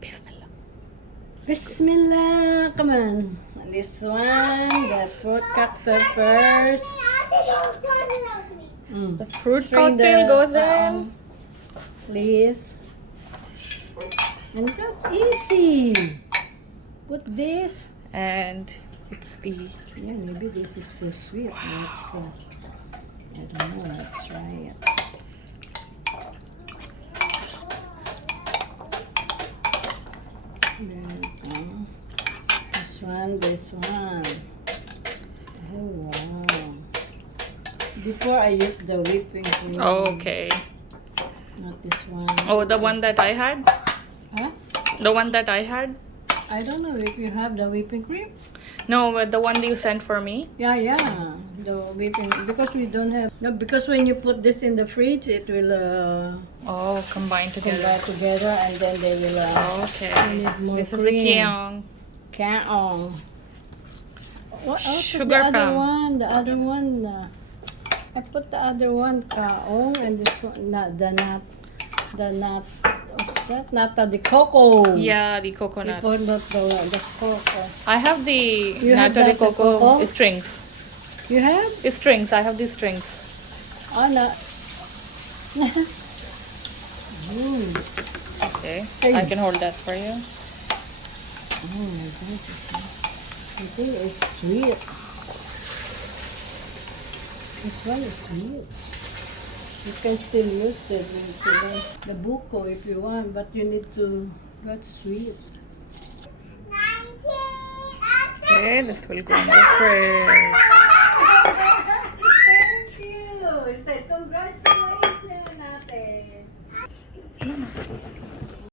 Bismillah. Bismillah, come on. This one, the fruit cocktail first. The fruit Strain cocktail the- goes in. Please. And that's easy. Put this. And it's the Yeah, maybe this is too sweet. Let's I don't know. Let's try it. There we go. This one. Oh, wow. Before I used the whipping cream. okay. Not this one. Oh, the one that I had? Huh? The one that I had? I don't know if you have the whipping cream. No, but the one that you sent for me. Yeah, the whipping, because we don't have, no, because when you put this in the fridge, it will Oh, combined together. combine together, and then they will Okay. we need more This is the cream. kiang. Kaong. What else is the Sugar other palm. one? The other one, I put the other one, kaong, and this one, the nut, what's that? Nata de coco. Yeah, the You coconut. put the coco. I have the You have nata de that, the coco coco? strings. You have? Strings. I have these strings. Oh, no. Okay. Hey. I can hold that for you. Oh my God. I think it's sweet. This one is sweet. You can still use the buko if you want, but you need to, that's sweet. Okay, this will go in the fridge. Thank you. I said congratulations, ate.